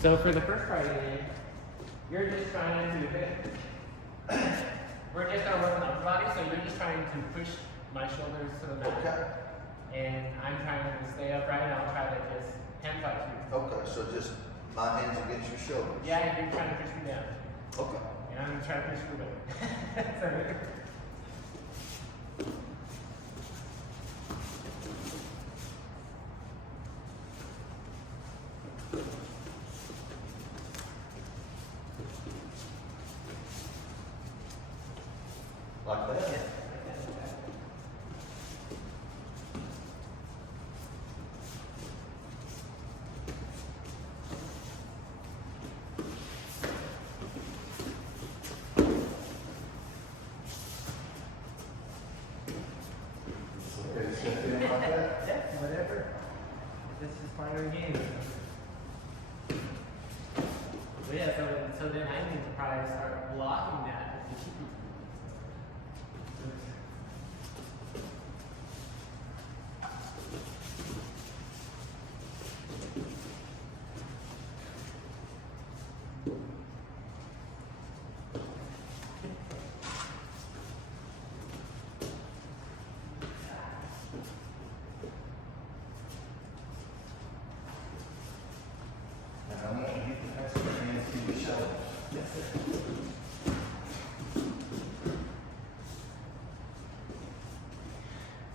So for the first part of the game, you're just trying to we're just gonna work on the upper body, so you're just trying to push my shoulders to the mat. Okay. And I'm trying to stay upright, and I'll try to just hand fight you. Okay, so just my hands against your shoulders. Yeah, you're trying to push me down. Okay. And I'm gonna try to push you away. Like that? Yeah. Okay, step in like that? Yeah, whatever. This is part of the game. So yeah, so then I need to probably start blocking that. And I want you to pass your hands to your shoulders. Yes, sir.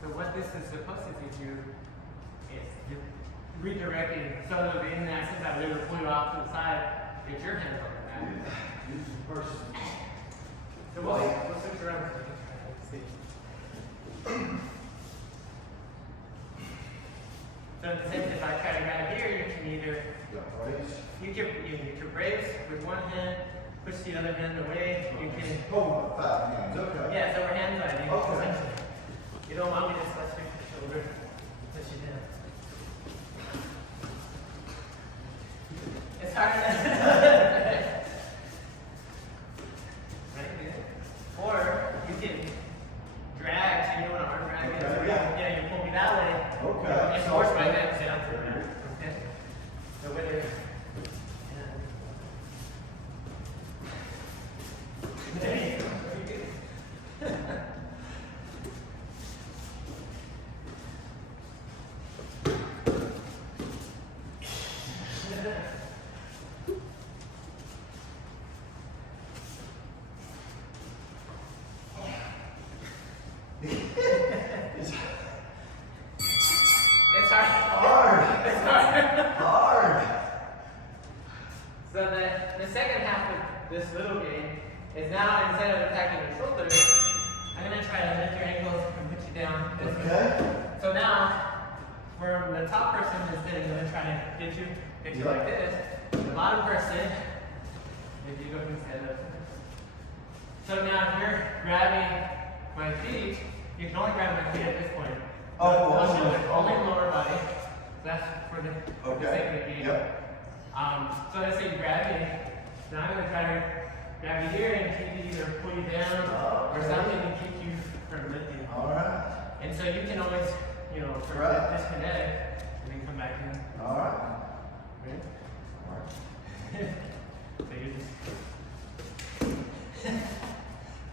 So what this is supposed to teach you is redirecting. So that in that sense, I would able to pull you off to the side, get your hands on the mat. Use the person. So we'll switch around. Let's see. So in the sense, if I try to grab here, you can either you can brace with one hand, push the other hand away. You can hold my 5 hands. Okay. yeah, so we're hand fighting. Okay. Essentially. You don't want me to touch your shoulder, push you down. It's hard. Right here. Or you can drag, so you know what an arm drag is? Okay, yeah. You pull me that way. Okay. And force my hands down to the mat. Okay? So whether there you go. Very good. It's hard. Hard. It's hard. Hard. So the second half of this little game is now instead of attacking your shoulders, I'm gonna try to lift your ankles and put you down. This way. Okay. So now, for the top person is then gonna try to get you like this. The bottom person, if you go instead of. So now if you're grabbing my feet, you can only grab my feet at this point. Only lower body. That's for the sake of the game. Yep. So let's say you grab me. Now I'm gonna try to grab you here and keep you either pull you down or something to keep you from lifting. All right. And so you can always, disconnect and then come back in. All right. Right? All right. So you just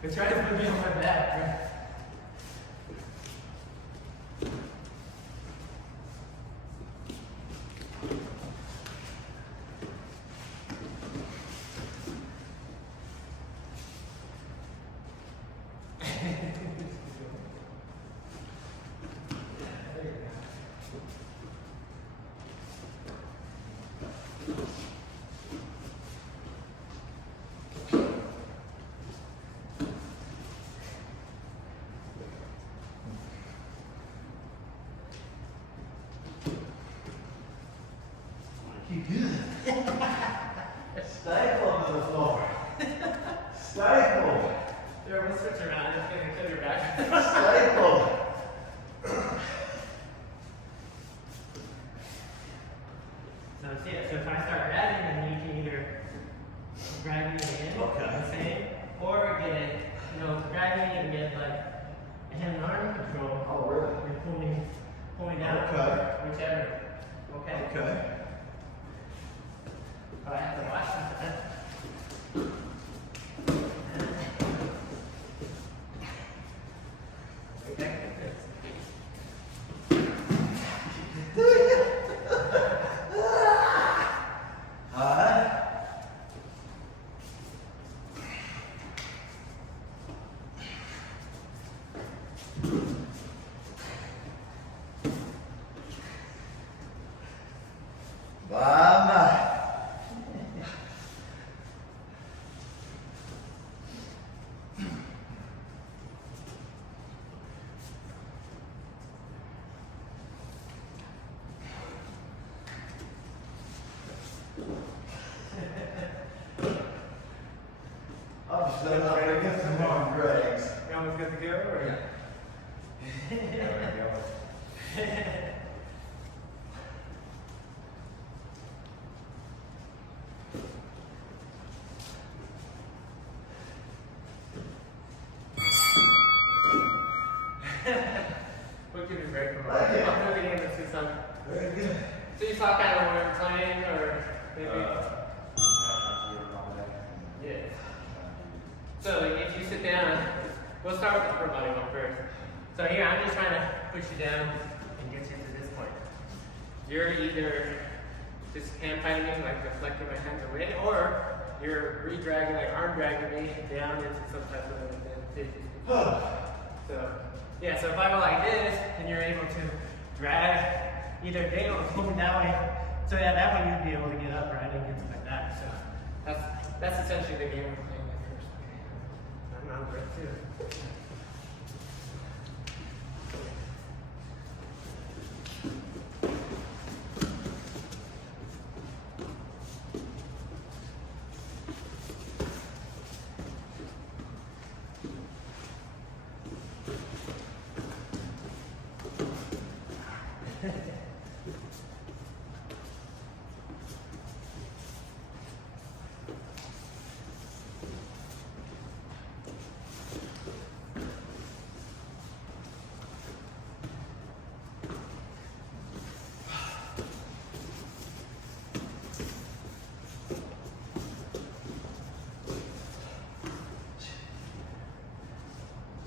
but try to put me on my back, right? Keep good. Stay close to the floor. Stay close. There, we'll switch around. It's gonna kill your back. Stay close. So if I start grabbing, then you can either grab me again, the same, or get it, grab me and get like a hand and arm control. Oh, really? And pull me down, Okay. whichever. Okay. Okay. Vamos. I'm just not gonna get some more breaks. You almost good to go? Or? There we go. We'll give you a break from Right here. I'm moving in to see some. Very good. So you saw kind of when we were playing, or maybe? Yeah. So if you sit down, we'll start with the upper body one first. So here, I'm just trying to push you down and get you to this point. You're either just hand fighting me, like deflecting my hands away, or you're re-dragging, like arm dragging me down into some type of advantage. So, yeah, so if I go like this, then you're able to drag either down or pull me that way. So yeah, that way you'd be able to get up, right, and get to my back. So that's essentially the game we're playing at first. Okay. I'm on breath too.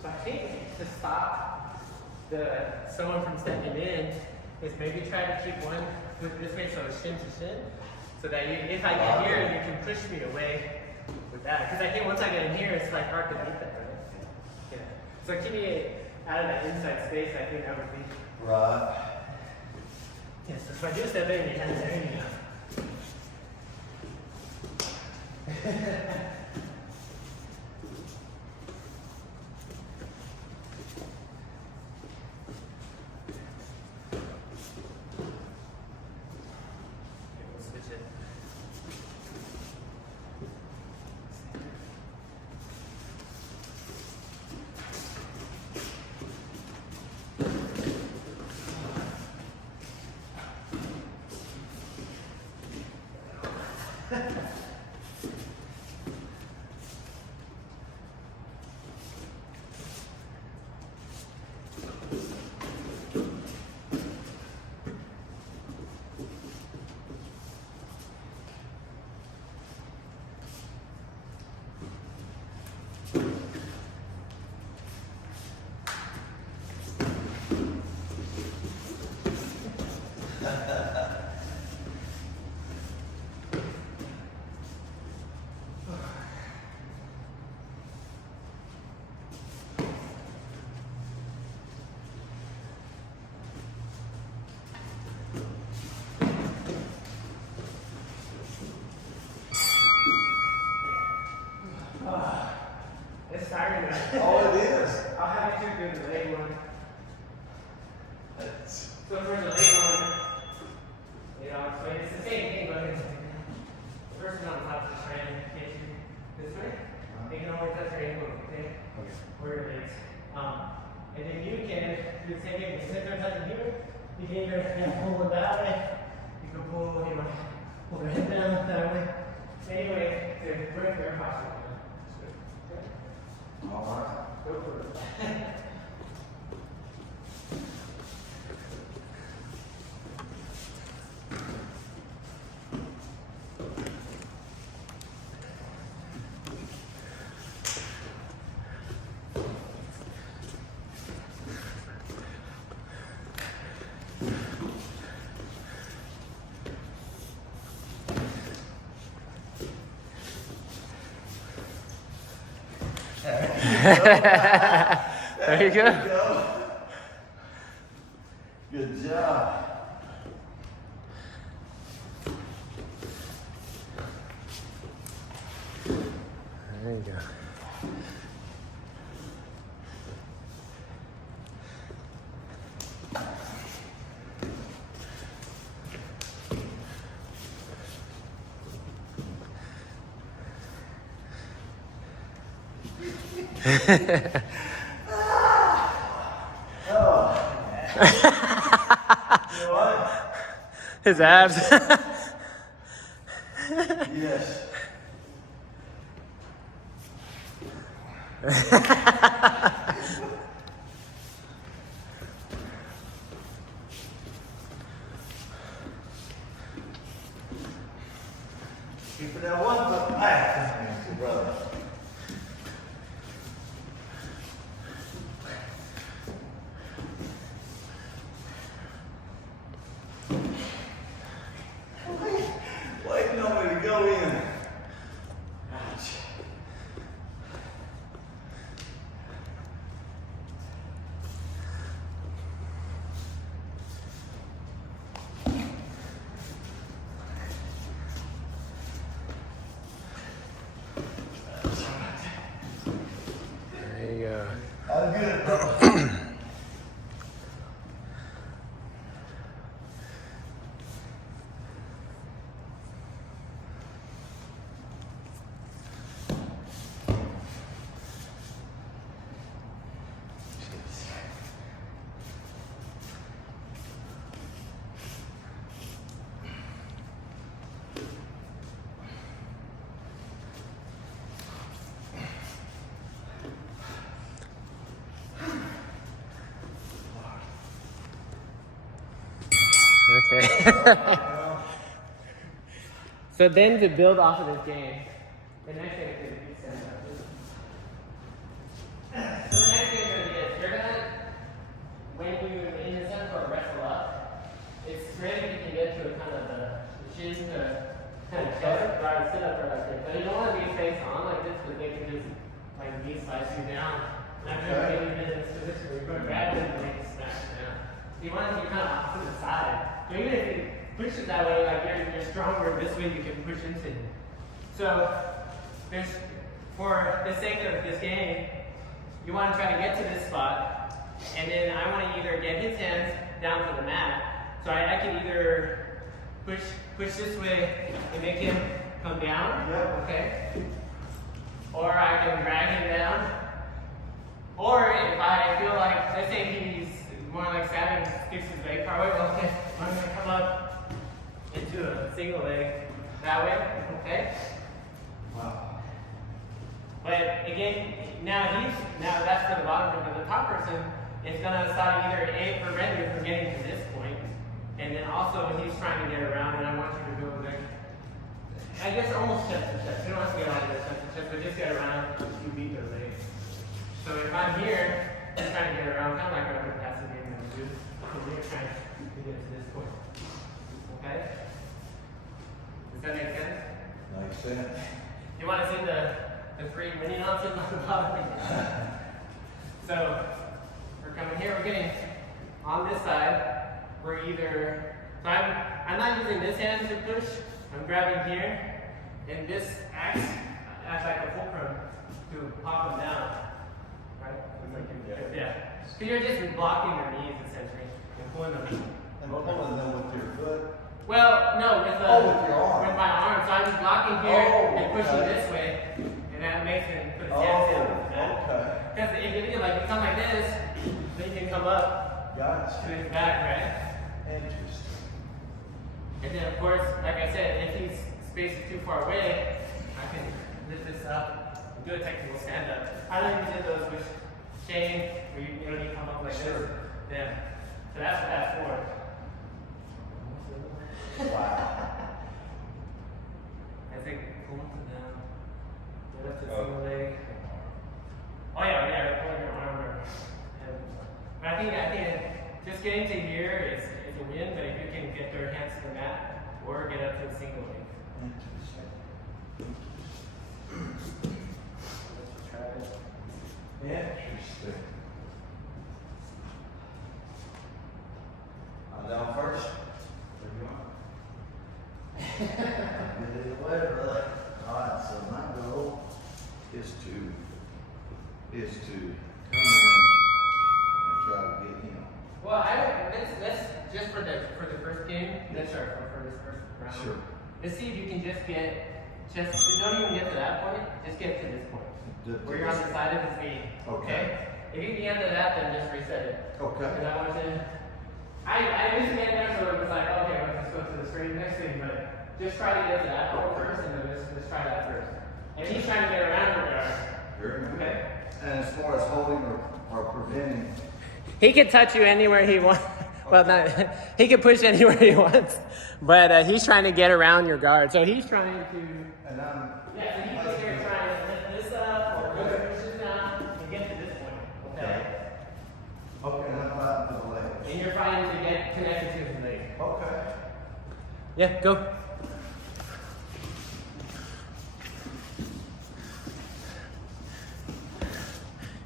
So I think to stop someone from stepping in is maybe try to keep one foot this way so it's shin to shin. So that if I get here, you can push me away with that. Because I think once I get in here, it's like hard to beat that, right? Yeah. So keep me out of that inside space, I think that would be. Right. Yeah, so if I do step in, your hands there, you go. It's tiring now. Oh, it is. I'll have you two do the leg one. That's So for the leg one, you know, so it's the same thing, but it's the person on top is trying to get you this way. You can always touch your ankle, okay? okay. Or your legs. And then you can do the same thing. You sit there touching here. You can either pull it that way. You can pull, pull the head down that way. Anyway, to bring your posture. All right. Go for it. There you go. Good job. You know what? His abs. Yes. Shoot for that one, but brother. Waiting on me to go in. Ouch. There you go. I'm good, bro. Okay. So then to build off of this game, the next thing is going to be stand up. So the next thing is going to be this. You're going to, when you in the center for a wrestle up, it's great if you can get to a kind of the chin to kind of chest, right, sit up or like this. But you don't want to be face on like this because they can just like knee slice you down. And after you get in this position where you're going to grab it and make it smash it down. So you want to be kind of off to the side. So even if you push it that way, like you're stronger, this way you can push into it. So there's, for the sake of this game, you want to try to get to this spot, and then I want to either get his hands down to the mat. So I can either push this way and make him come down, okay? Or I can drag him down. Or if I feel like, let's say he's more like Saturn sticks his leg far away, okay, I'm going to come up into a single leg that way, okay? Wow. But again, now that's for the bottom person. The top person is going to stop either prevent you from getting to this point, and then also he's trying to get around, and I want you to go like, I guess almost chest to chest. You don't have to get all the way chest to chest, but just get around to beat their leg. So if I'm here, just trying to get around, kind of like what I'm passing game and do. So we're trying to get to this point. Okay? Does that make sense? Makes sense. You want to see the three mini knots in the bottom? So we're coming here, we're getting on this side, we're either, so I'm not using this hand to push, I'm grabbing here, and this acts like a fulcrum to pop them down. Right? Yeah. So you're just blocking their knees essentially and pulling them. And pulling them with your foot. Well, no, with with your arm. with my arm. So I'm just blocking here Oh, and pushing okay. this way, and that makes him put his hands down. Okay. Because if you do like you come like this, then you can come up to Gotcha. his back, right? Interesting. And then of course, like I said, if his space is too far away, I can lift this up and do a technical stand up. I don't even did those with Shane, where you don't need to come up like Sure. this. Yeah. So that's what that's for. Wow. I think pull it down. Get up to the single leg. Oh yeah, pull your arm. But I think just getting to here is a win, but if you can get their hands to the mat or get up to the single leg. Let's try it. Interesting. I'm down first. Get it away, brother. Alright, so my goal is to come in and try to get him. Well, let's just for the first game. Let's start for this first round. Sure. Let's see if you can just don't even get to that point. Just get to this point. Where you're on the side of his knee. Okay? If you can get to that, then just reset it. Okay. Because I want to. I used to get there, so it was like, okay, let's just go to the straight next thing, but just try to get to that hole first, and then just try that first. And he's trying to get around your guard. Very good. Okay? And as far as holding or preventing, He can touch you anywhere he wants. Well, not, he can push anywhere he wants, but he's trying to get around your guard. So he's trying to. and I'm. Yeah, so he's here trying to lift this up or push this down and get to this point. Okay. Okay, and I'm out to the legs. And you're trying to get connected to his leg. Okay. Yeah, go.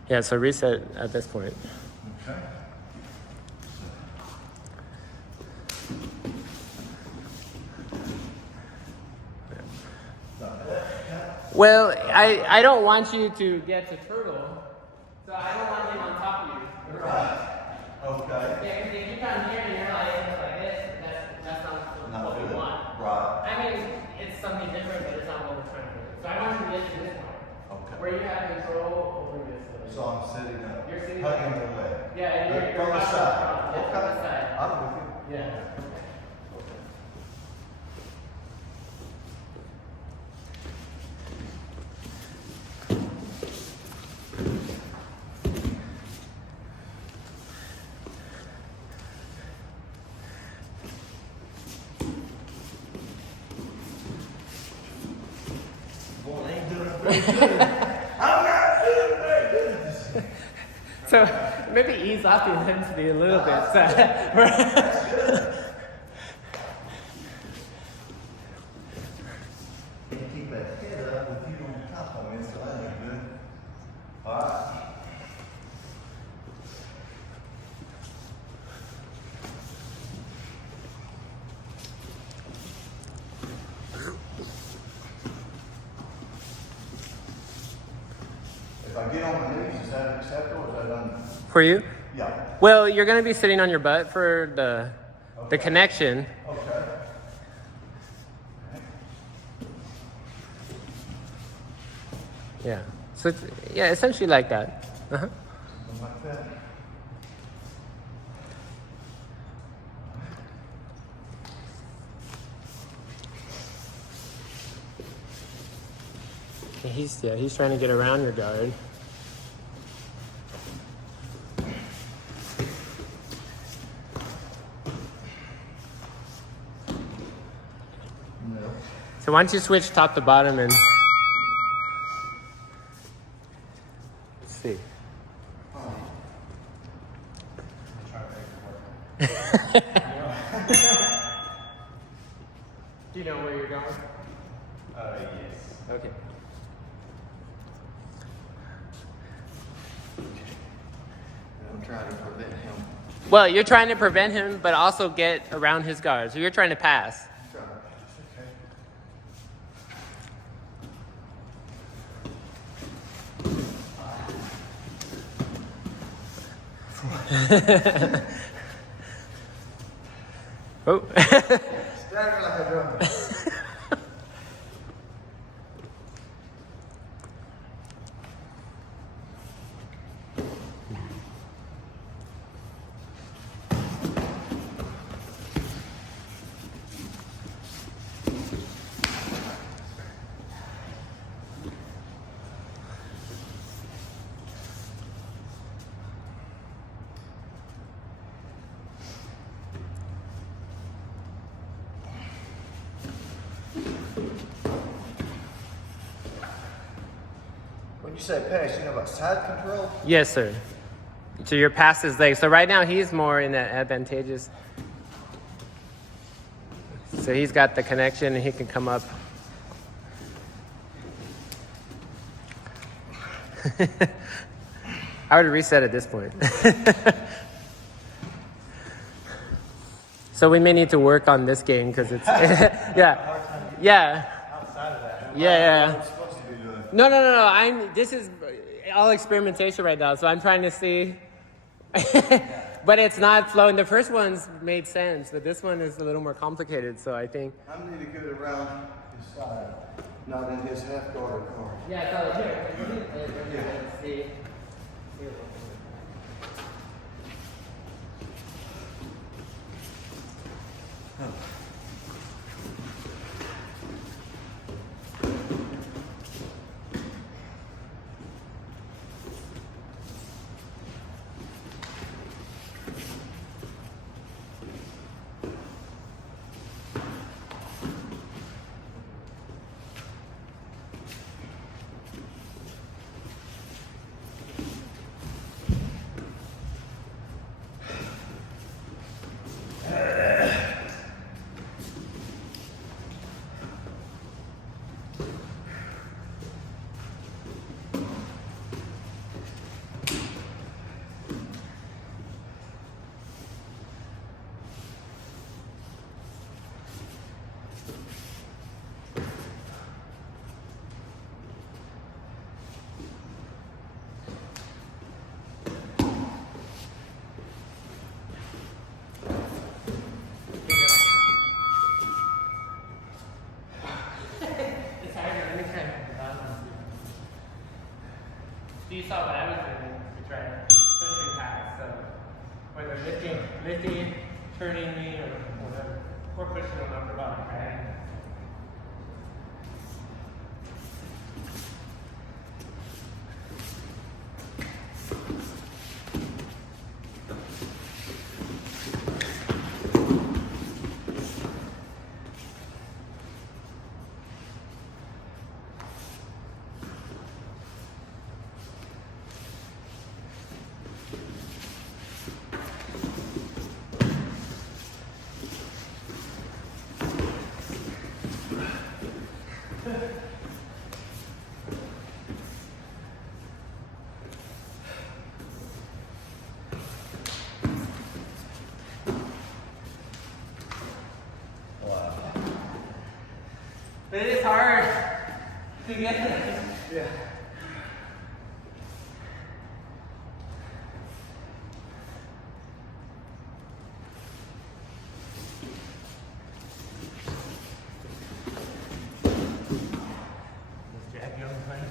Yeah, so reset at this point. Okay. Well, I don't want you to get to turtle, so I don't want him on top of you. Right. Okay. Yeah, because if you come here and you're like this, that's not what we want. Right. I mean, it's something different, but it's not what we're trying to do. So I want you to get to this point, Okay. where you have control over this. So I'm sitting up. You're sitting hugging up. the leg. Yeah, and you're From the not side. from the Okay. side. I'm with you. Yeah. Boy, they ain't doing it very good. I'm not doing it very good. So maybe ease off the intensity a little bit. So, Can't keep that head up with you on top of me, so that ain't good. All right. If I get on my knees, is that acceptable or is that for you? Yeah. Well, you're going to be sitting on your butt for the connection. Okay. Yeah. So it's, yeah, essentially like that. Uh-huh. Something like that. He's trying to get around your guard. No. So why don't you switch top to bottom and let's see. Do you know where you're going? Yes. Okay. I'm trying to prevent him. Well, you're trying to prevent him, but also get around his guard. So you're trying to pass. Oh. Standing like a drum. When you say pass, you know about side control? Yes, sir. So you're past his leg. So right now he's more in that advantageous. So he's got the connection and he can come up. I would reset at this point. So we may need to work on this game because it's yeah. Outside of that. Yeah. What I'm supposed to be doing. No. This is all experimentation right now, so I'm trying to see. But it's not flowing. The first one's made sense, but this one is a little more complicated. So I think. I need to get around his side. Not in his half guard or car. Yeah, so here, let's see. Here. You saw what I was doing to try to push me past, so whether lifting, turning me, or whatever, or pushing on upper body, right? Wow. But it is hard to get Yeah. Let's drag you on the front.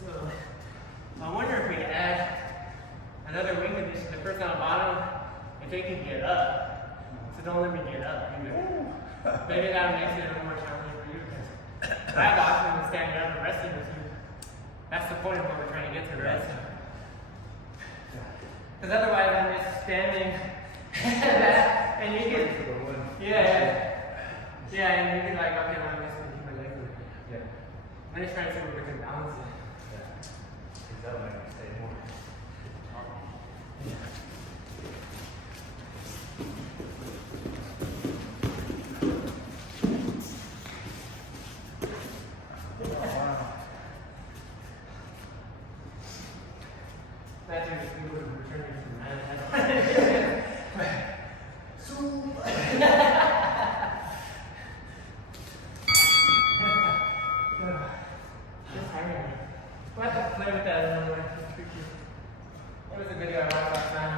So, I wonder if we could add another wing condition. The person on the bottom, if they can get up. So don't let me get up either. Maybe that makes it a little more challenging for you. Because I have the option of standing up and wrestling with you. That's the point of what we're trying to get to, right? Because otherwise I'm just standing and you can, and you can like, okay, well, I'm just going to keep my legs moving. I'm just trying to see if we can balance it. That'll make me stay more. That's your people returning from that. We'll have to play with that a little bit. What was the video I watched last time?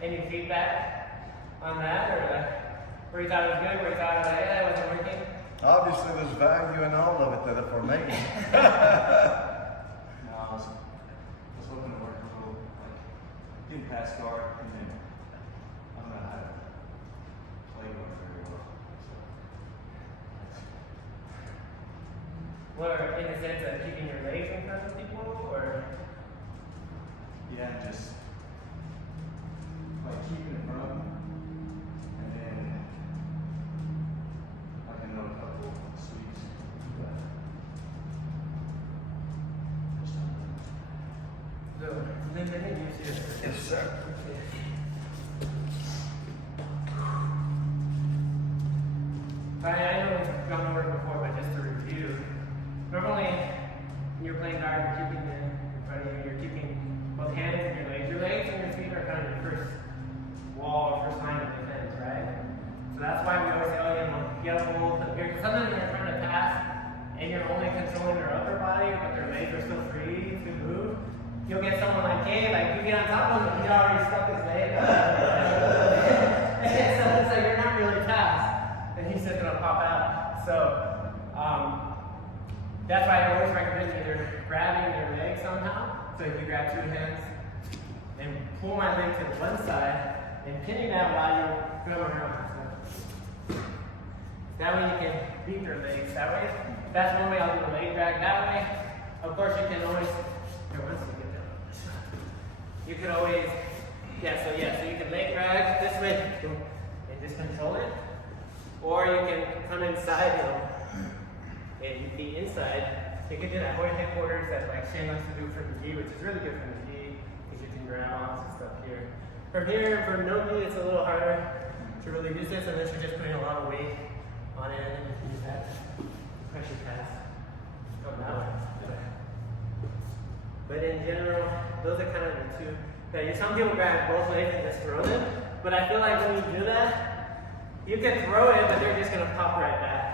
Any feedback on that, or where you thought it was good, where you thought it was, yeah, it wasn't working? Obviously, there's value in all of it that for me. No, I was hoping to work a little, like, getting past guard, and then I don't know how to play guard very well. So, Or in the sense of keeping your legs in front of people, or? Yeah, just like keeping it from, and then like another couple sweeps. So, then let me use this. Yes, sir. I know we've gone over it before, but just to review. Normally, when you're playing guard, you're keeping them in front of you, you're keeping both hands and your legs. Your legs and your feet are kind of your first wall or first line of defense, right? So that's why we always say, oh, you have a hold up here. Because sometimes when you're trying to pass and you're only controlling their upper body, but their legs are still free to move, you'll get someone like, hey, like you get on top of him, he already stuck his leg. So you're not really fast. And he's just gonna pop out. So that's why I always recommend either grabbing your leg somehow. So if you grab two hands and pull my leg to the one side and pinning that while you're going around. So that way you can beat their legs. That way, that's one way I'll do the leg drag. That way, of course, you can always. Here, once you get down. You can always, so you can leg drag this way and just control it. Or you can come inside, and be inside. You can do that Hoy headquarters that like Shane likes to do for the knee, which is really good for the knee because you can grab on and stuff here. From here, for no knee, it's a little harder to really use this unless you're just putting a lot of weight on it and you can use that pressure pass. Come that way. But in general, those are kind of the two. Some people grab both legs and just throw them, but I feel like when you do that, you can throw it, but they're just going to pop right back.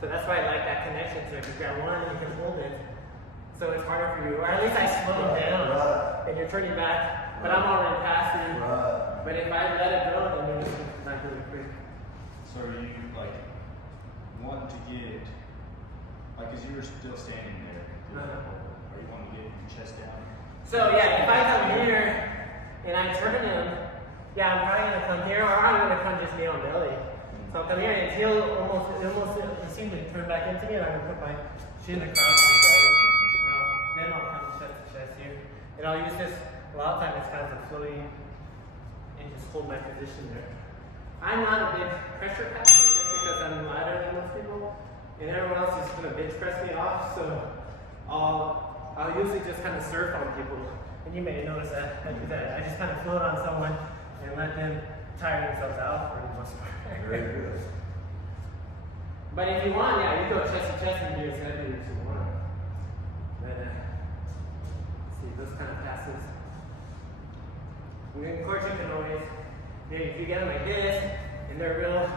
So that's why I like that connection. So if you grab one, you can hold it. So it's harder for you. Or at least I slow it down. And you're turning back. But I'm already passing. But if I let it go, then it's not really quick. So are you like wanting to get, like, because you were still standing there, or you want to get your chest down? So yeah, if I come here and I turn him, I'm probably going to come here, or I'm going to come just knee on belly. So I'll come here and he'll almost he seemed to turn back into me, and I'm going to put my shin across his belly. Then I'll come chest to chest here. And I'll use this, a lot of times it's kind of floating and just hold my position there. I'm not a big pressure passer just because I'm lighter than most people. And everyone else is going to bench press me off, so I'll usually just kind of surf on people. And you may notice that I do that. I just kind of float on someone and let them tire themselves out for the most part. Very good. But if you want, you go chest to chest and do as heavy as you want. But, see, those kind of passes. And of course, you can always, if you get them like this, and they're real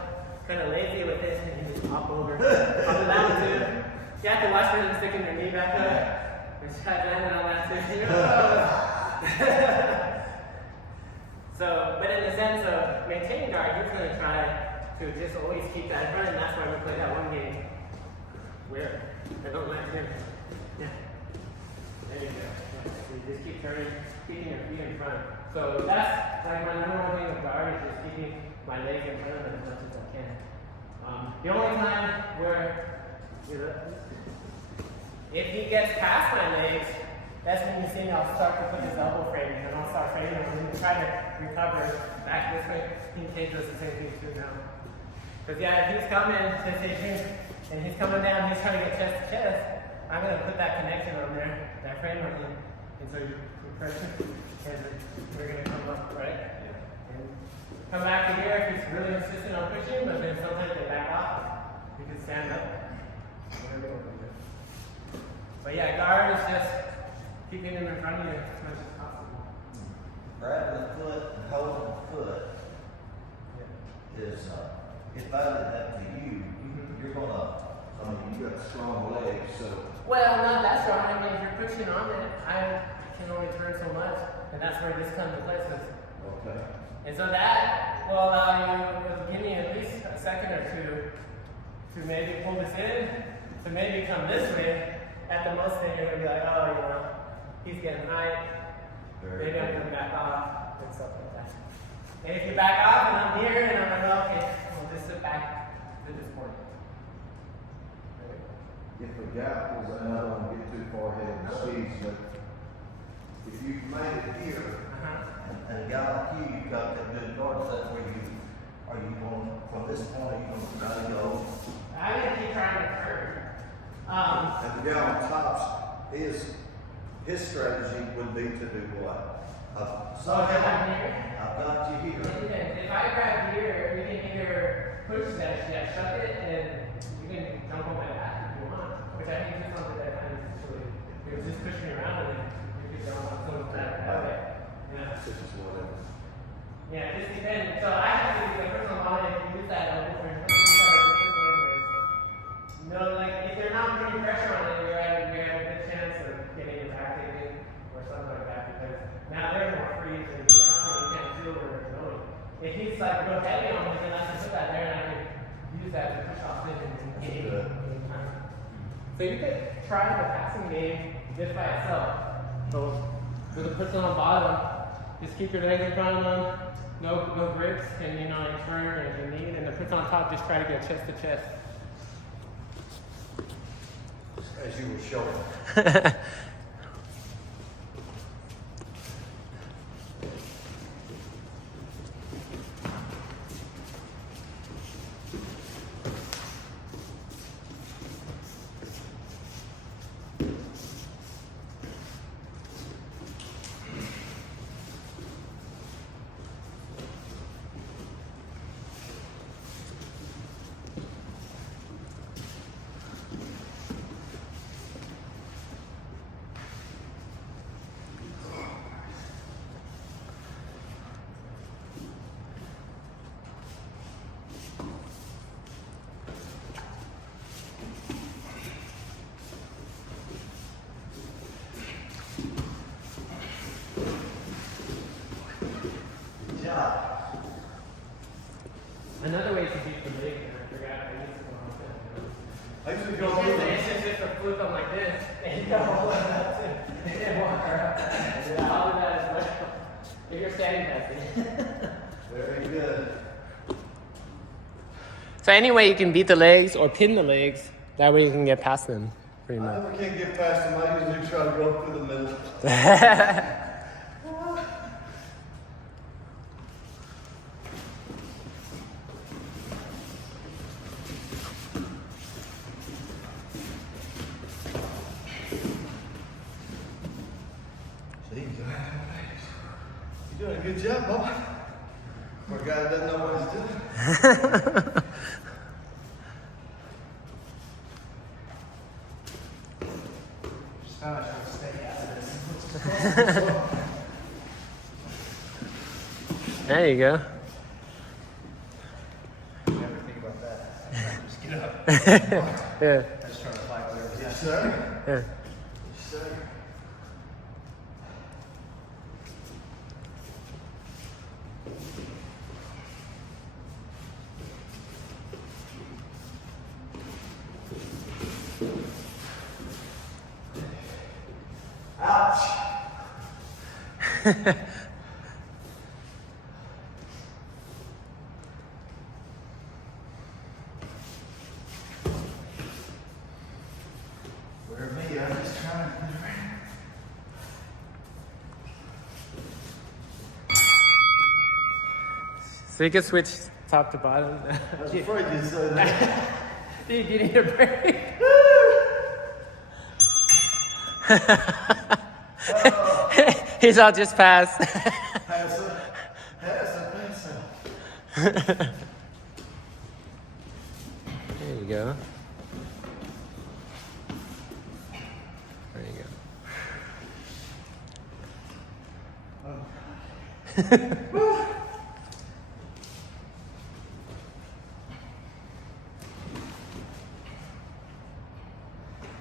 kind of lazy with this, and you just pop over. Pop it down too. You have to watch for them sticking their knee back up. And try to land on that too. So, but in the sense of maintaining guard, you're going to try to just always keep that in front, and that's why we play that one game where I don't let him. Yeah. There you go. So you just keep turning, keeping your feet in front. So that's like my number one thing with guard is just keeping my legs in front of them as much as I can. The only time where, if he gets past my legs, that's when you see I'll start to put his elbow frame and I'll start framing him and try to recover back this way. He does the same thing too now. Because if he's coming to say and he's coming down, he's trying to get chest to chest, I'm going to put that connection on there, that frame on him. And so you pressure, and we're going to come up, right? Yeah. And come back to here if he's really insistent on pushing, but then sometimes they back off. You can stand up. But guard is just keeping them in front of you as much as possible. Grabbing the foot and holding the foot is, if I did that to you, you're gonna, you got strong legs, so. Well, not that strong. I mean, if you're pushing on it, I can only turn so much, and that's where this comes into place. Okay. And so that will allow you, give me at least a second or two to maybe pull this in, to maybe come this way. At the most, then you're going to be like, oh, he's getting high. Maybe I'm going to back off and stuff like that. And if you back off and I'm here and I'm like, okay, we'll just sit back to this point. if a guy pulls out, I don't want to get too far ahead of the skis, but if you've made it here, and a guy like you've got that good guard, that's where are you going, from this point, are you going to try to go? I'm going to keep trying to turn. And the guy on top, his strategy would be to do what? I've got you here. If I grab here, you can either push that, shut it, and you can jump on my back if you want. Which I think is something that kind of usually, you're just pushing around and then you can jump on someone's back that way. Yeah. This is whatever. Yeah, it just depends. So I have to be the personal model if you use that elbow for like if they're not putting pressure on it, you're at a good chance of getting your back taken or something like that because now they're more free to move around and you can't feel where they're going. If he's like real heavy on me, then I can put that there and I can use that to push off in and get it. So you could try the passing game just by itself. So with the person on bottom, just keep your legs in front of them, no grips, and you turn if you need, and the person on top just try to get chest to chest. As you were showing. Another way to beat the leg, and I forgot I used to go on that. I usually go over the It's just a flip them like this, and you go hold it up too. And walk around. Yeah, I'll do that as well. If you're standing passing. Very good. So any way you can beat the legs or pin the legs, that way you can get past them, pretty I much. never can get past them. I usually try to go through the middle. You're doing a good job, Bob. Poor guy doesn't know what he's doing. Just how much I stay out of this. There you go. Never think about that. Just get up. Yeah. I just try to fight whatever's Yes, happening. sir. Yeah. Yes, sir. Ouch. Where me? I'm just trying to get around. So you can switch top to bottom. I was afraid you'd say that. Dude, you need a break. He's all just passed. Pass up. There you go. There you go.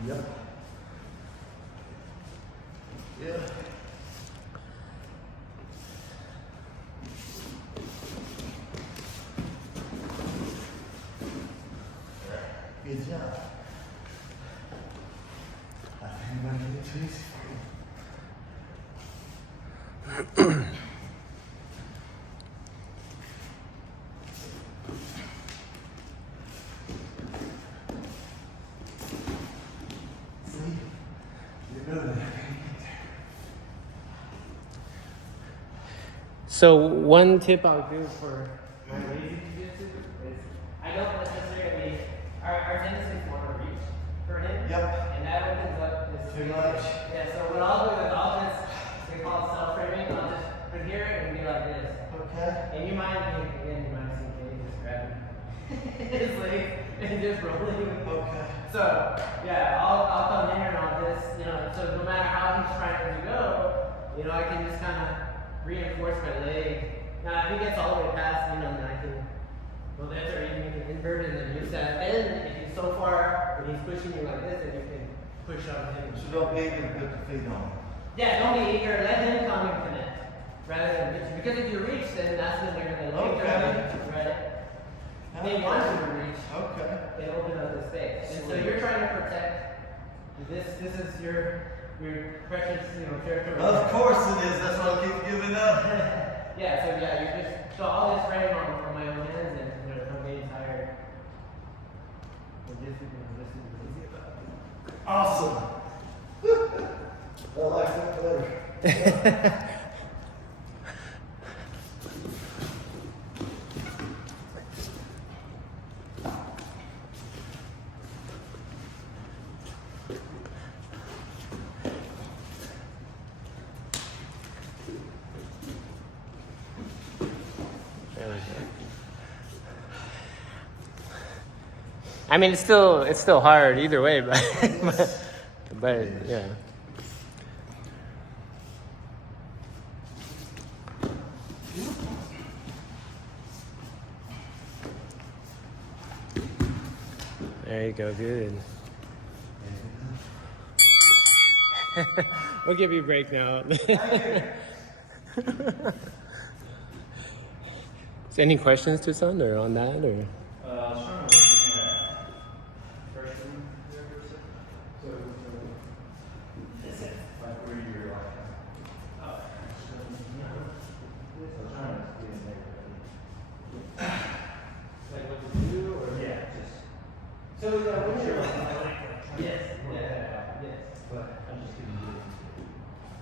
Yep. Yeah. Good job. I think I'm gonna get it too easy for you. So one tip I'll do for my lazy jiu-jitsu is I don't necessarily our tendencies want to reach for him. Yep. And that opens up this Too much. Yeah, so what I'll do is I'll just, they call it self-framing, I'll just put here and be like this. Okay. And you might again you might see Kate just grabbing his leg and just rolling. Okay. So yeah, I'll come here and I'll just, so no matter how he's trying to go, I can just kind of reinforce my leg. Now if he gets all the way past, then I can go this, or even you can invert and then use that. Then if he's so far and he's pushing you like this, then you can push on him. So don't be eager to put the feet on. Yeah, don't be eager. Let him come and connect rather than reach. Because if you reach, then that's when they're going to right? They want you to reach. Okay. They open up the space. And so you're trying to protect this. This is your precious, territory. Of course it is. That's why I keep giving up. Yeah. So yeah, you're just I'll just frame on my own hands, and if I'm getting tired, this is easy about it. Awesome. I like that better. I mean, it's still hard either way, but yeah. There you go, good. We'll give you a break now. Is any questions to son or on that or? I was trying to work in that freshman year or so. So, like where you're like, oh, so I'm trying to get in there. Like what to do or? Yeah, just. So when you're yes, But I just couldn't do it.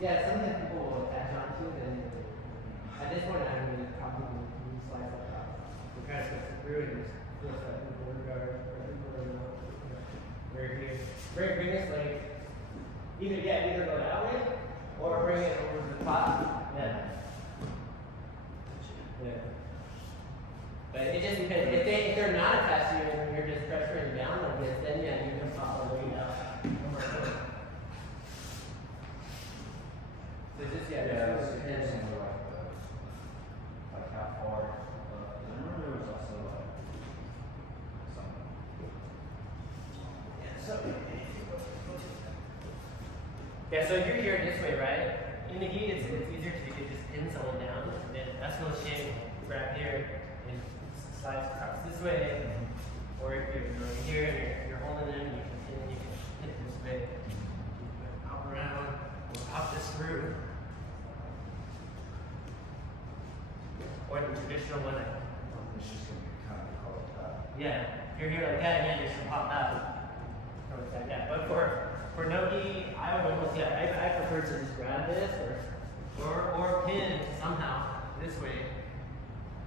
yeah, it's something that people will attach onto. Then at this point, I'm going to probably slice that out. We kind of step through and just flip that in the border guard, very good. Bring this like either go that way or bring it over the top. Yeah. Yeah. But it just depends. If they're not attached to you and you're just pressuring down like this, then yeah, you can pop the weight out. So just It's somewhere like how far. I remember there was also like something. So if you're here this way, right? In the heat, it's easier because you can just pin someone down, and then that's no shame. Grab here and slice across this way, or if you're going here and you're holding them, you can hit this way, hop around, or hop this through, or the traditional one. It's just going to be kind of hard time. Yeah, if you're here like that, and then just pop out. Yeah, but for no-gi, I would almost, I prefer to just grab this or pin somehow this way,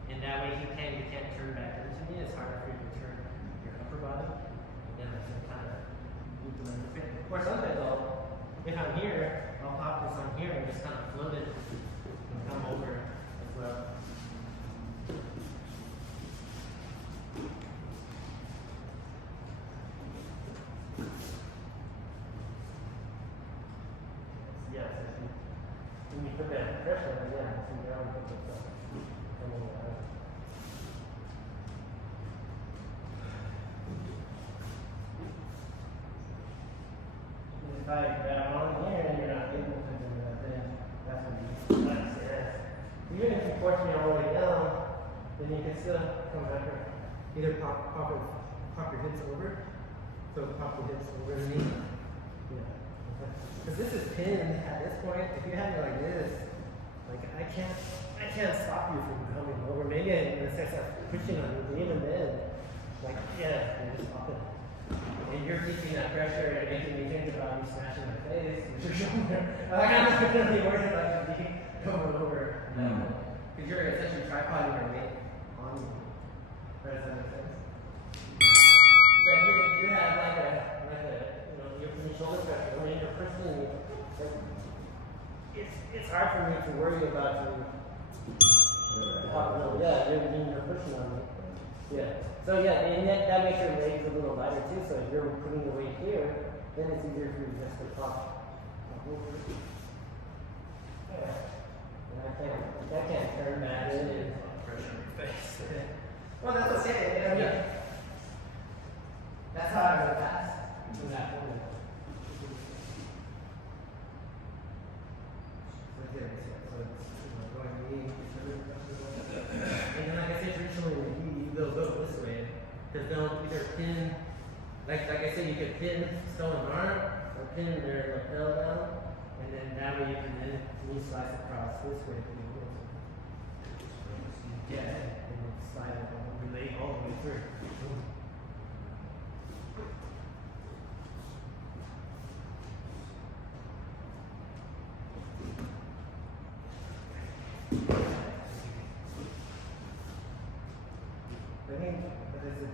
and that way you can't turn back into me. It's harder for you to turn your upper body, and then I can kind of implement the pin. Or sometimes if I'm here, I'll pop this on here and just kind of float it and come over as well. Yeah, so when you put that pressure on, it's in the ground, you put that come over the house. If I grab on here and you're not able to do that, then that's when you that's it. Even if you force me all the way down, then you can still come back or either pop your hips over. So pop your hips over the knee. Yeah. Because this is pinned at this point. If you have it like this, like I can't stop you from coming over. Maybe unless I start pushing on you, but even then, like you just pop it. And you're keeping that pressure and making me think about you smashing my face with your shoulder. Like I'm not really worried about your knee going over. No. because you're essentially tripoding your weight on you. Does that make sense? So if you have like a you're putting shoulder pressure, when you're pushing, it's hard for me to worry about you. Yeah, you're pushing on me. Yeah. So yeah, and that makes your legs a little lighter too. So if you're putting the weight here, then it's easier for you just to pop. Yeah. And I can't turn that in. Pressure on your face. Well, that's okay. I mean, that's how I go fast. From that point. So it's going knee. And then, like I said, traditionally with knee, they'll go this way. Because they'll either pin, like I said, you could pin stone arm or pin their lapel down. And then that way you can then knee slice across this way. Yeah, and then slide it and relate all the way through. I think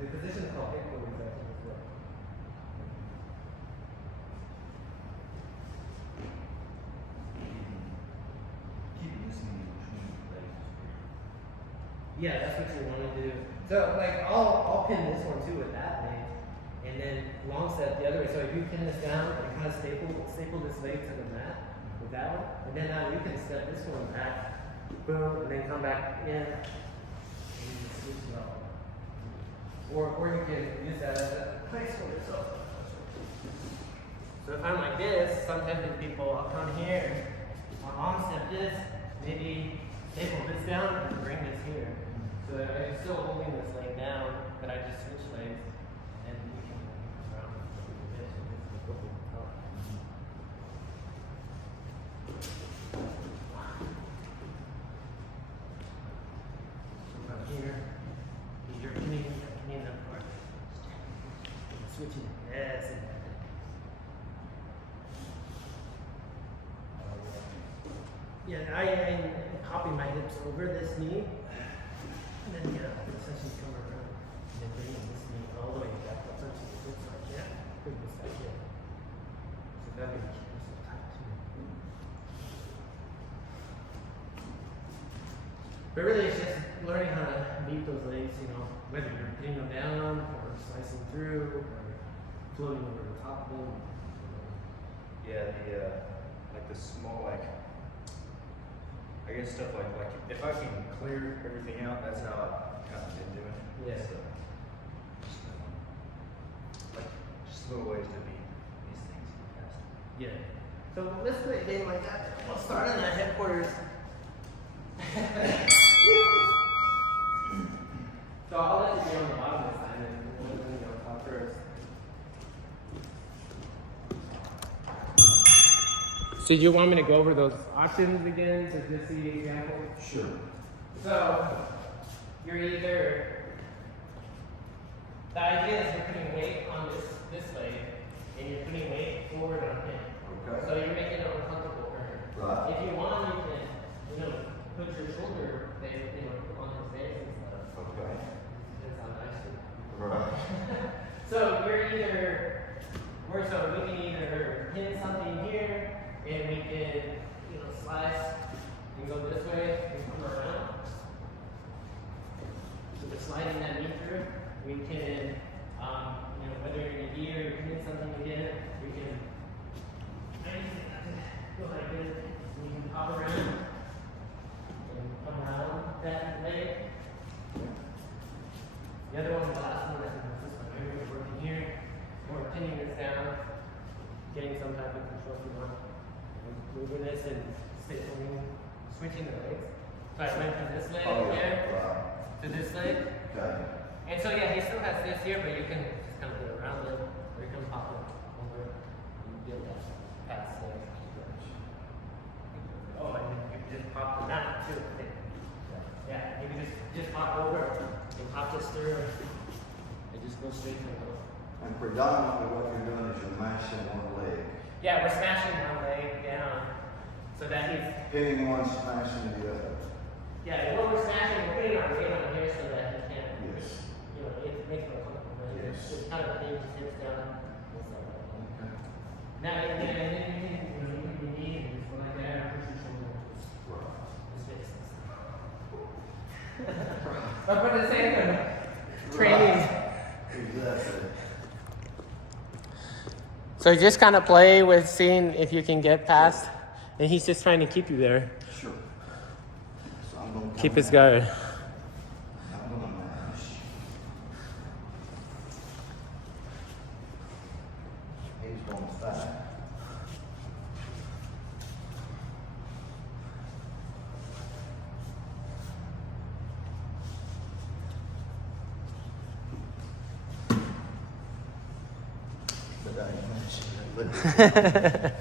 the position is called equilibrium as well. Keep listening between legs. Yeah, that's what you want to do. So like I'll pin this one too with that leg, and then long step the other way. So if you pin this down and kind of staple this leg to the mat with that one, and then now you can step this one back, boom, and then come back in, and you can switch it up. Or you can use that as a place for yourself. So if I'm like this, sometimes with people, I'll come here, I'll long step this, maybe staple this down and bring this here. So that I'm still holding this leg down, but I just switch legs and we can move around with this and this is what we call it. So from here, you're pinning the part. Switching, yes. Yeah, I copy my hips over this knee, and then essentially come around, and then bringing this knee all the way back up onto the hips so I can't bring this back in. So that way you keep this tight too. But really it's just learning how to meet those legs, whether you're pinning them down, or slicing through, or floating over the top of them. Yeah, like the small, I guess stuff like if I can clear everything out, that's how I've kind of been doing it. Yeah. So, just little ways to beat these things faster. Yeah. So let's play a game like that. We'll start in at headquarters. So I'll let you be on the bottom this time and we'll talk first. So do you want me to go over those options again to just see the example? Sure. So you're either, the idea is you're putting weight on this leg and you're putting weight forward on him. Okay. So you're making it uncomfortable for him. Right. If you want, you can, put your shoulder, on his face and stuff. Okay. Depends how nice you Right. So we can either pin something here, and we can, slice and go this way and come around. So we're sliding that knee through. We can, whether you're in a gear, you're pinning something again, we can go like this. We can pop around and come around that leg. The other one, the last one, I think was this one. Maybe we're working here, or pinning this down, getting some type of control if you want. Moving this and switching the legs. So I went from this leg here Right. to this leg. Okay. And so yeah, he still has this here, but you can just kind of get around it, or you can pop it over and get that past there. Oh, and then you can just pop the mat too. Yeah, you can just pop over and pop this through. It just goes straight through. And predominantly what you're doing is you're mashing one leg. Yeah, we're smashing one leg down so that he's. Pinning one, smashing the other. Yeah, what we're smashing, we're putting our weight on here so that he can't, Yes. you know, it makes it uncomfortable. But Yes. it's kind of hinges hips down and stuff like that. Okay. Now, and then you can, you know, you can knee and just go like that, push your shoulder. Right. Just fix this. But for the sake of training. Exactly. So you just kind of play with seeing if you can get past, and he's just trying to keep you there. Sure. So I'm gonna Keep come his down. guard. I'm gonna mash. He's going to fight. But I ain't mashing it.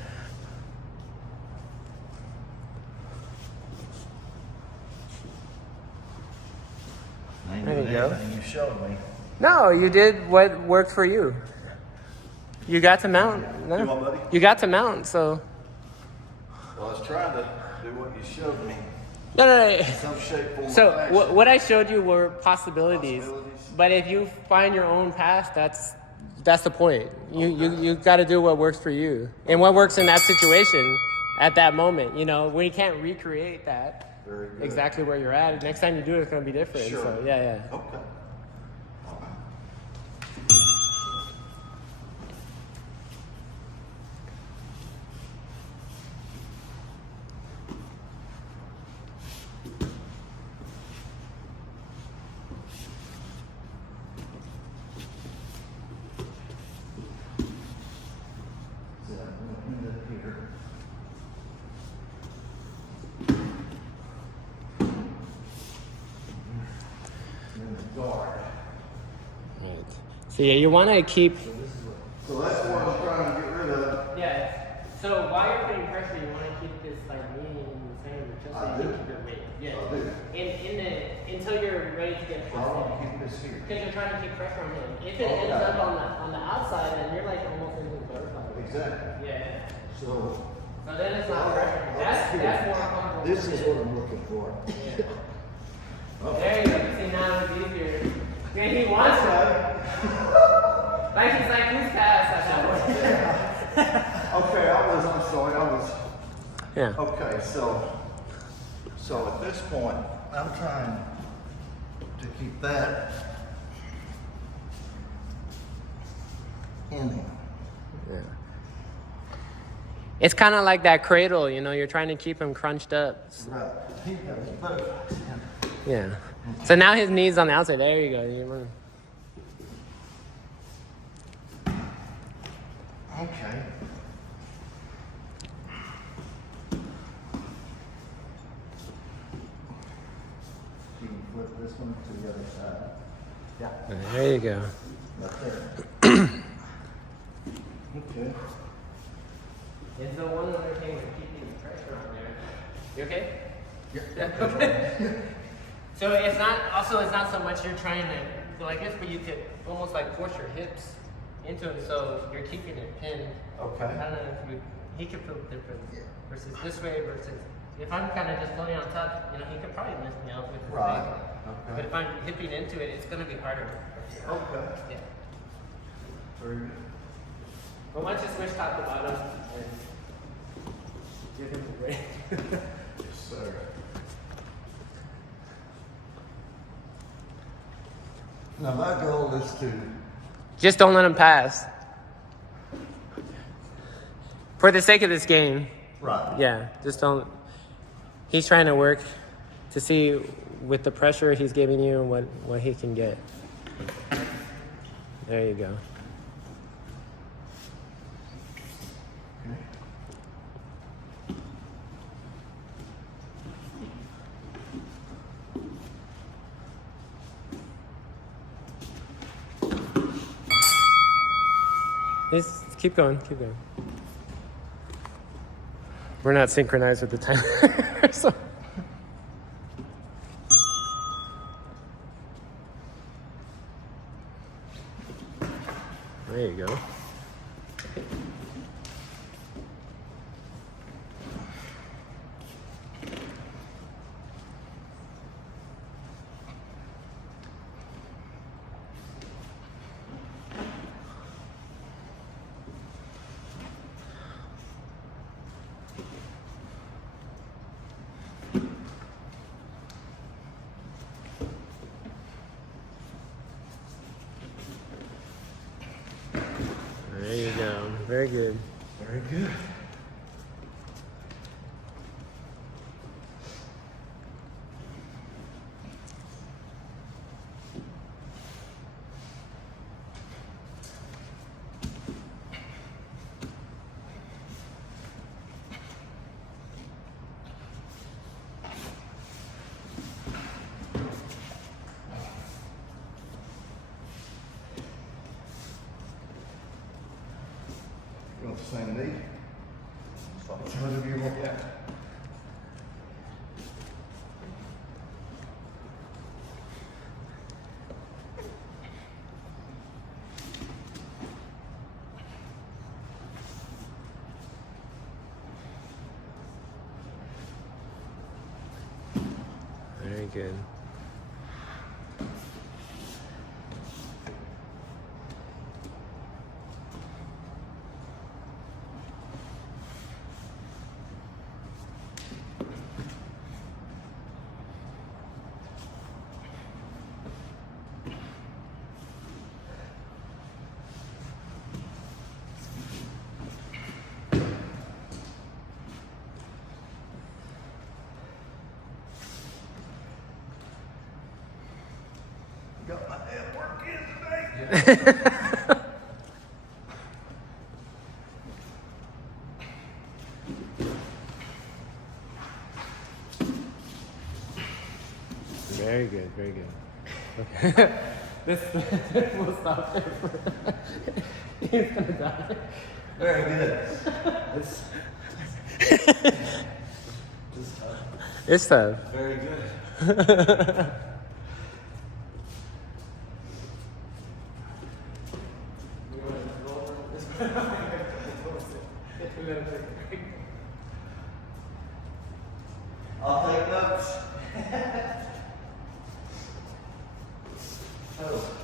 I ain't There doing you go. everything you showed me. No, you did what worked for you. You got to mount. Do what, buddy? You got to mount, so. Well, I was trying to do what you showed me. No. In some shape, form, or So fashion. what I showed you were possibilities. Possibilities. But if you find your own path, that's the point. You got to do what works for you and what works in that situation at that moment. You know, we can't recreate that Very good. exactly where you're at. Next time you do it, it's going to be different. Sure. So yeah. Okay. All right. So I'm gonna end up here. And the guard. Right. So yeah, you want to keep. So that's what I'm trying to get rid of. Yeah. So while you're putting pressure, you want to keep this like leaning in the same, just so I you do. can keep your weight. Yeah. I do. Until you're ready to get So I past want to it. keep this here. Because you're trying to keep pressure on him. If it Okay. ends up on the outside, then you're like almost into the butterfly. Exactly. Yeah. So So then it's not pressure. That's more uncomfortable. this is what I'm looking for. Yeah. There you go. You see now it's easier. Man, he wants to. Like he's like, who's past at that point? Okay, I'm sorry, I was, Yeah. okay, so at this point, I'm trying to keep that in him. Yeah. It's kind of like that cradle, you know, you're trying to keep him crunched up. Right. He got his butterflies in. Yeah. So now his knee's on the outside. There you go. Okay. You can flip this one to the other side. Yeah. There you go. Right there. Okay. It's the one other thing with keeping the pressure on there. You okay? Yeah. Okay. So it's not so much you're trying to go like this, but you could almost like push your hips into it, so you're keeping it pinned. Okay. I don't know if he could feel different Yeah. versus this way versus if I'm kind of just floating on top, you know, he could probably lift me up with his Right. leg. Okay. But if I'm hipping into it, it's gonna be harder. Okay. Yeah. Very good. But once you switch top to bottom, then give him the break. Yes, sir. Now my goal is to, Just don't let him pass. For the sake of this game, right, yeah, just don't. He's trying to work to see with the pressure he's giving you what he can get. There you go. Just keep going, keep going. We're not synchronized with the timer, so. There you go. Very good. Very good. You want the same knee? Whatever you want. Yeah. Very good. Got my head working today. Very good, very good. Okay. This will stop there. He's gonna die. Very good. It's tough. Very good. I'll take notes. Oh.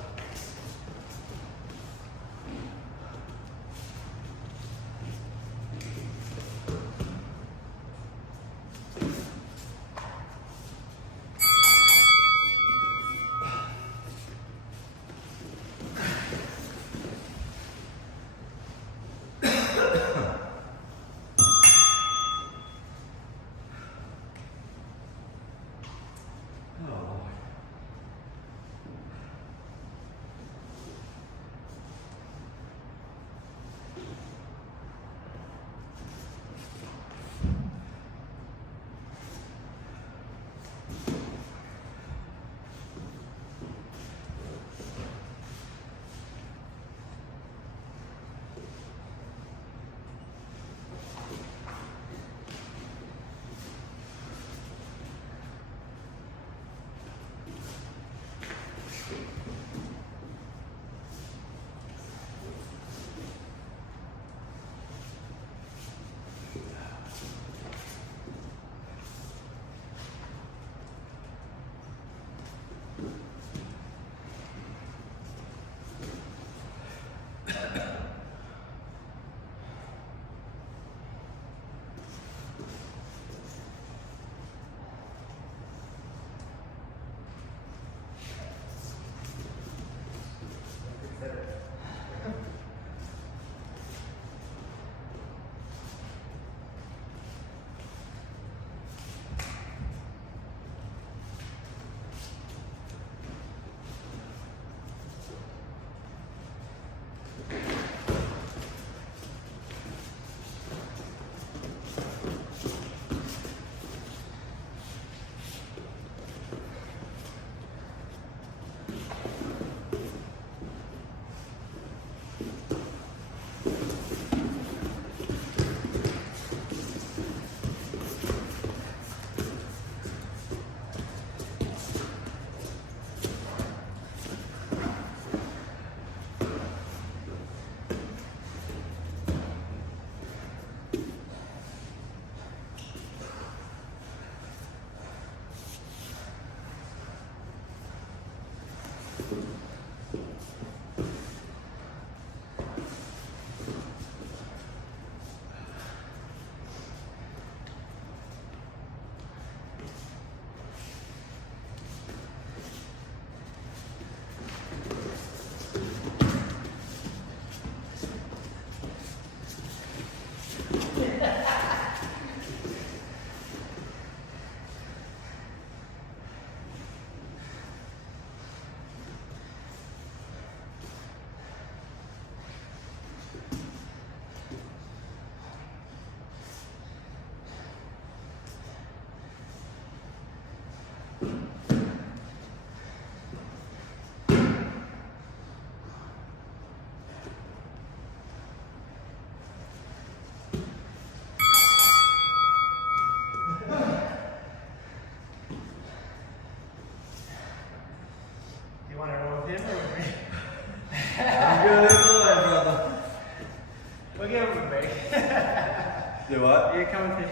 quick. Do what? You're coming to.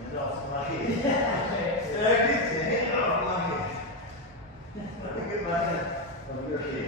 Hand off my head. Yeah, get your hand off my head. Let me get my hand from your head.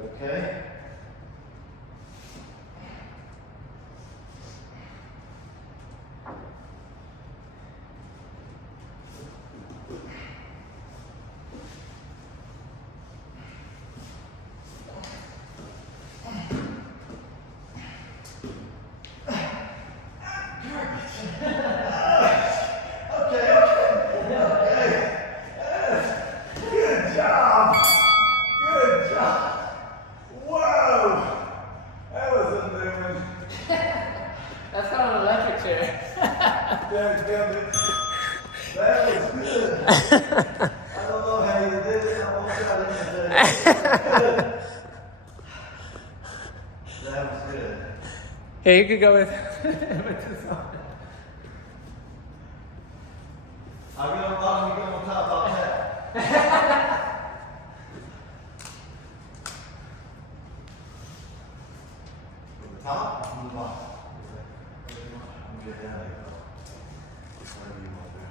Okay. Good job. Good job. Whoa. That was a new one. That's called an electric chair. That was good. I don't know how you did it. I won't try to. That was good. Yeah, you could go with, with this one. I'll get on bottom, you get on top, I'll tap. From the top, from the bottom. I'm good down there. Whatever you want to do.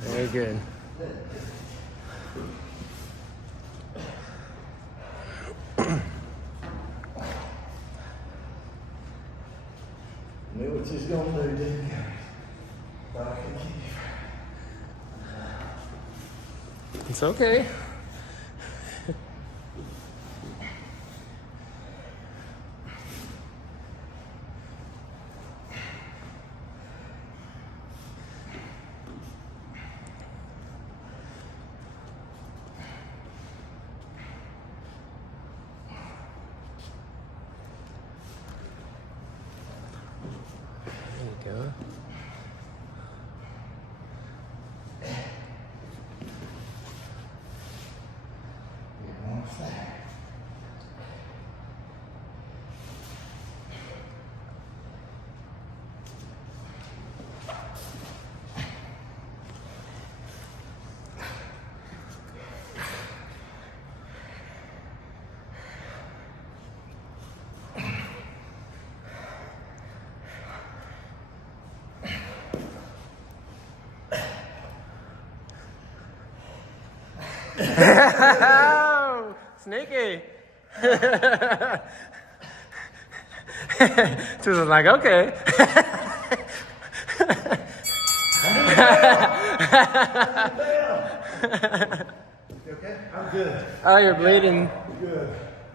Very good. Knew what you was gonna do, didn't you? Thought I could keep It's okay. Susan's like, okay. You okay? I'm good. Oh, you're bleeding. Good.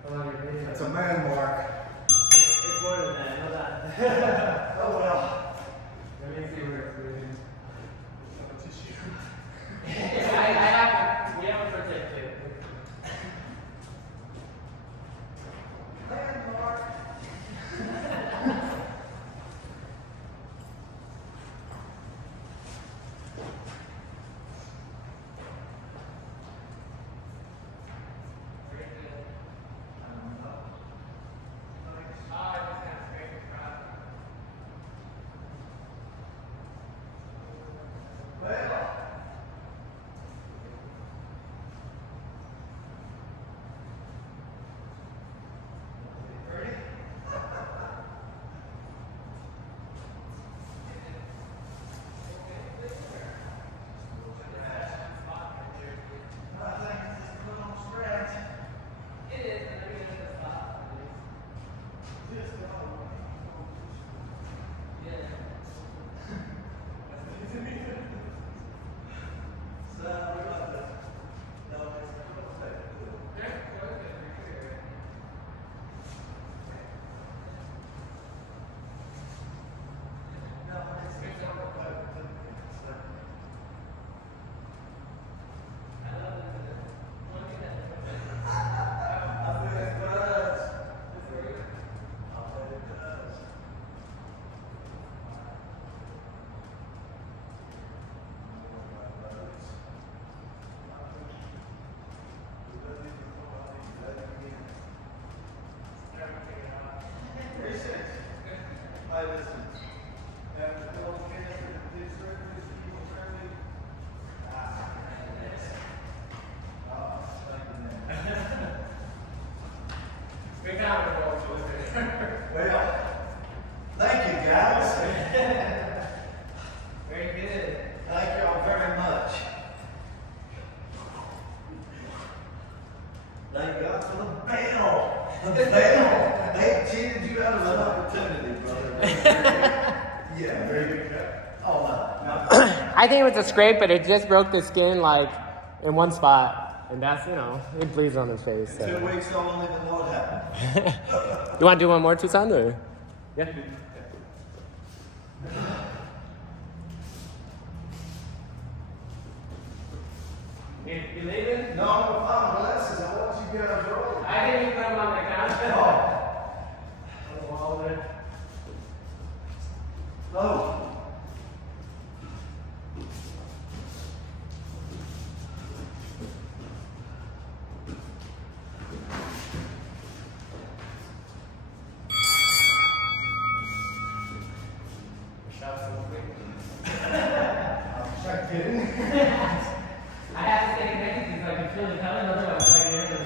Oh, you're bleeding. That's a man mark. It's more than that. Hold on. Oh well. Let me see where it's bleeding. I have. We have a protective. Man mark. Well, thank you guys. Very good. Thank you all very much. Thank God for the bell. The bell. They cheated you out of an opportunity, brother. Yeah, very good cut. Oh, no. I think it was a scrape, but it just broke the skin like in one spot. And that's, it bleeds on his face. So. 2 weeks, I won't even know what happened. You want to do one more, Tucson? Or? Yeah. You leaving? No, I'm gonna find my glasses. I want you guys rolling. I didn't even put them on the counter. Oh. I'm kidding. I have to stay connected because I can feel the pellet, otherwise like everything.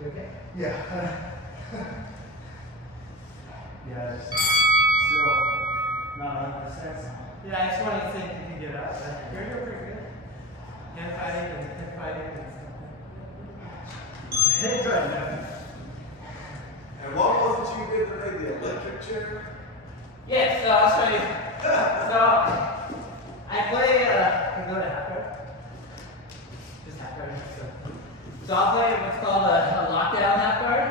You okay? Yeah. Yeah, it's still not 100%. Yeah, I just wanted to see if you could get up. You're doing pretty good. Hand fighting and hip fighting and stuff. Good. And what was it you did today, the electric chair? Yeah, so I'll show you. So I play go to half guard. Just half guard. So I'll play what's called a lockdown half guard,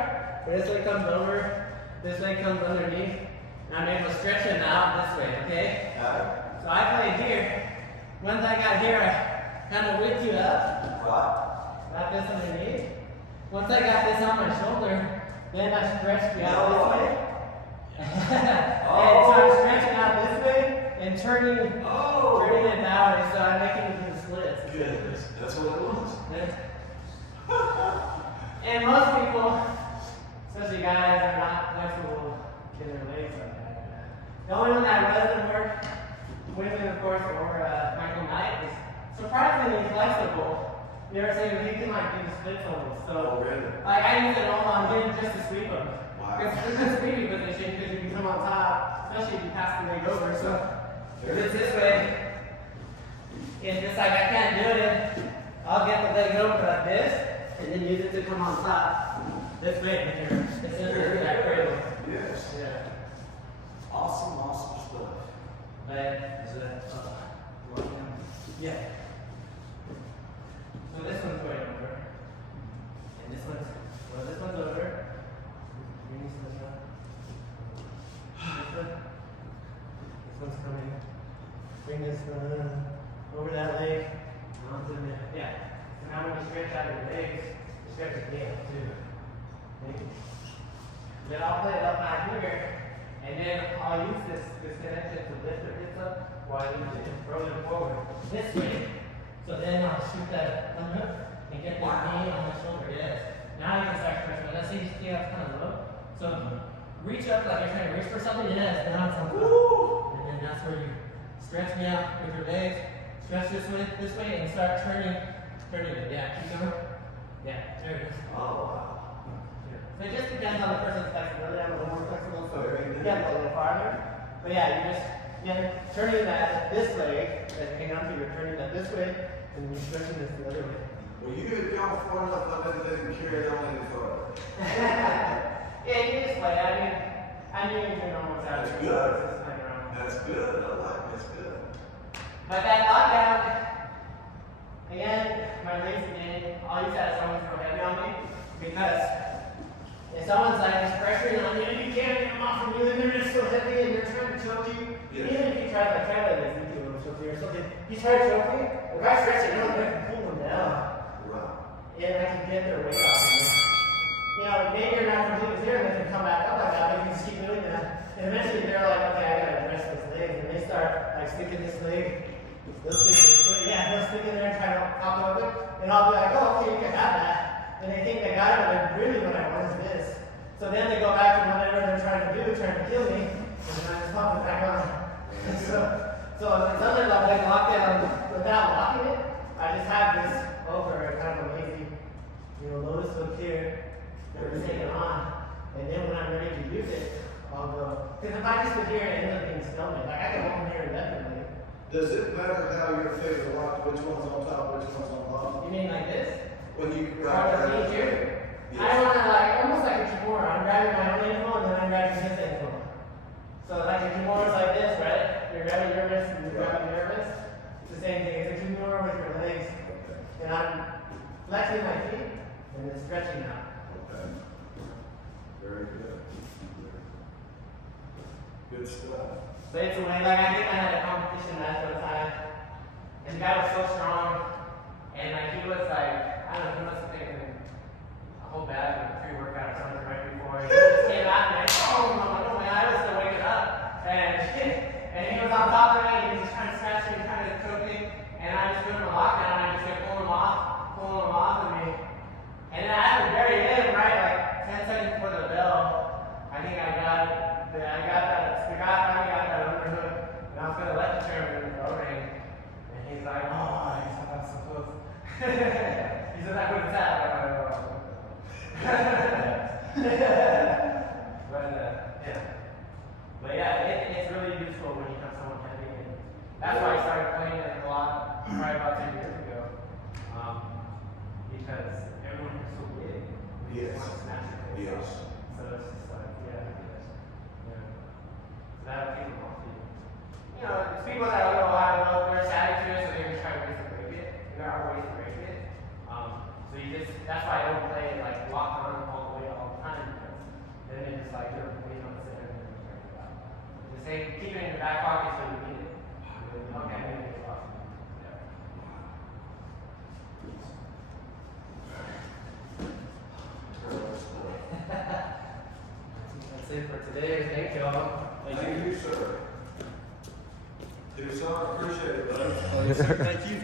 where this leg comes over, this leg comes underneath, and I'm able to stretch him out this way, okay? So I play here. Once I got here, I kind of whipped you up, Right. got this underneath. Once I got this on my shoulder, then I stretched you out this way. And so I'm stretching out this way and turning it that way, so I'm making it do the splits. Good. That's what it was. And most people, especially guys, are not flexible in their legs like that. The only one that doesn't work, women of course, or Michael Knight, is surprisingly flexible. You ever say he can like do the splits almost. So Really? like I use it all on him just to sweep him. Wow. Because it's a sweeping position because you can come on top, especially if you pass the leg over. So if it's this way, it's just like I can't do it, I'll get the leg over like this, and then use it to come on top. This way in here. It's in that cradle. Yes. Yeah. Awesome, awesome stuff. But is it working? Yeah. So this one's going over. And this one's over. Bring this one up. This one's coming. Bring this one over that leg. Onto the, yeah. So now when you stretch out your legs, you stretch your tail too. Okay? Then I'll play it up out here, and then I'll use this connection to lift the hips up while I use it further forward this way. So then I'll shoot that unhook and get the knee on my shoulder. Yes. Now you can start stretching. Let's see how it's kind of low. So reach up like you're trying to reach for something. Yes. Now it's on top. And then that's where you stretch me out with your legs. Stretch this way, and start turning it. Yeah. Keep going. Yeah. There it is. Oh, wow. So it just depends on the person's flexibility. I'm a little more flexible, so get a little farther. But yeah, you just turning that this way, as you hang on to, you're turning that this way, and you're stretching this the other way. Well, you had gone far enough, I didn't carry it on any further. Yeah, you just play. I knew you were almost out. That's of good. Just playing around. That's good. I like it. That's good. But that lockdown, again, my legs again, I'll use that as someone's real heavy on me, because if someone's like just pressuring on you and you can't get them off from you, and they're just so heavy and they're trying to choke you, Yes. even if you try like this, you do or something, you try to choke me, if I stretch it, I can pull them down. Right. Yeah, I can get their weight off of you. You know, maybe you're not completely there and they can come back up like that, but you can just keep doing that. And eventually they're like, okay, I gotta address this leg, and they start like sticking this leg. They'll stick in there and try to pop over it, and I'll be like, oh, okay, you can have that. And they think they got it, but really what I want is this. So then they go back to whatever they're trying to do, trying to kill me, and then I just pop it back on. And so it's other like lockdown without locking it. I just have this over kind of a lazy, lotus hook here that we're taking on. And then when I'm ready to use it, I'll go. Because if I just sit here and end up being stoned, like I can walk in here indefinitely. Does it matter how your feet are locked, which one's on top, which one's on bottom? You mean like this? When you Or the knee here? Yes. I want to like, almost like a kimura. I'm grabbing my own ankle and then I'm grabbing his ankle. So like a kimura is like this, right? You're grabbing your wrist and you're grabbing your wrist. the same thing. It's more with your legs. And I'm flexing my feet and then stretching out. Okay. Very good. Good stuff. So it's a way, like I think I had a competition last one time, and the guy was so strong, and like he was like, I don't know, he must have taken a whole bag of pre-workout or something right before. He just came out and like, oh, no, man, I was still waking up, and he was on top of me, and he was just trying to snatch me, trying to choke me, and I just put him in a lockdown, and I just kept pulling him off of me, and then at the very end, right, like 10 seconds before the bell, I think I got that, the guy finally got that underhook, and I was gonna let the chairman in the ring, and he's like, oh, he's like, I'm so close. He said I couldn't tap, I'm like, oh. But yeah, it's really useful when you have someone heavy, and that's why I started playing it a lot, probably about 10 years ago, because everyone is so big. They just want to snatch it. Yes. So it's just like, yeah. So that'll keep them off you. You know, it's people that are a little high low, they're savvy to it, so they're gonna try ways to break it. And there are ways to break it. So you just, that's why I don't play it like locked on all the way all the time, because then they just like, you're waiting on the center and then break it out. Just say, keep it in your back pocket so you need it. Okay, maybe it's off. Yeah. That's it for today. Thank y'all. Thank you, sir. Yes, sir. Appreciate it, buddy. Yes, sir. Thank you.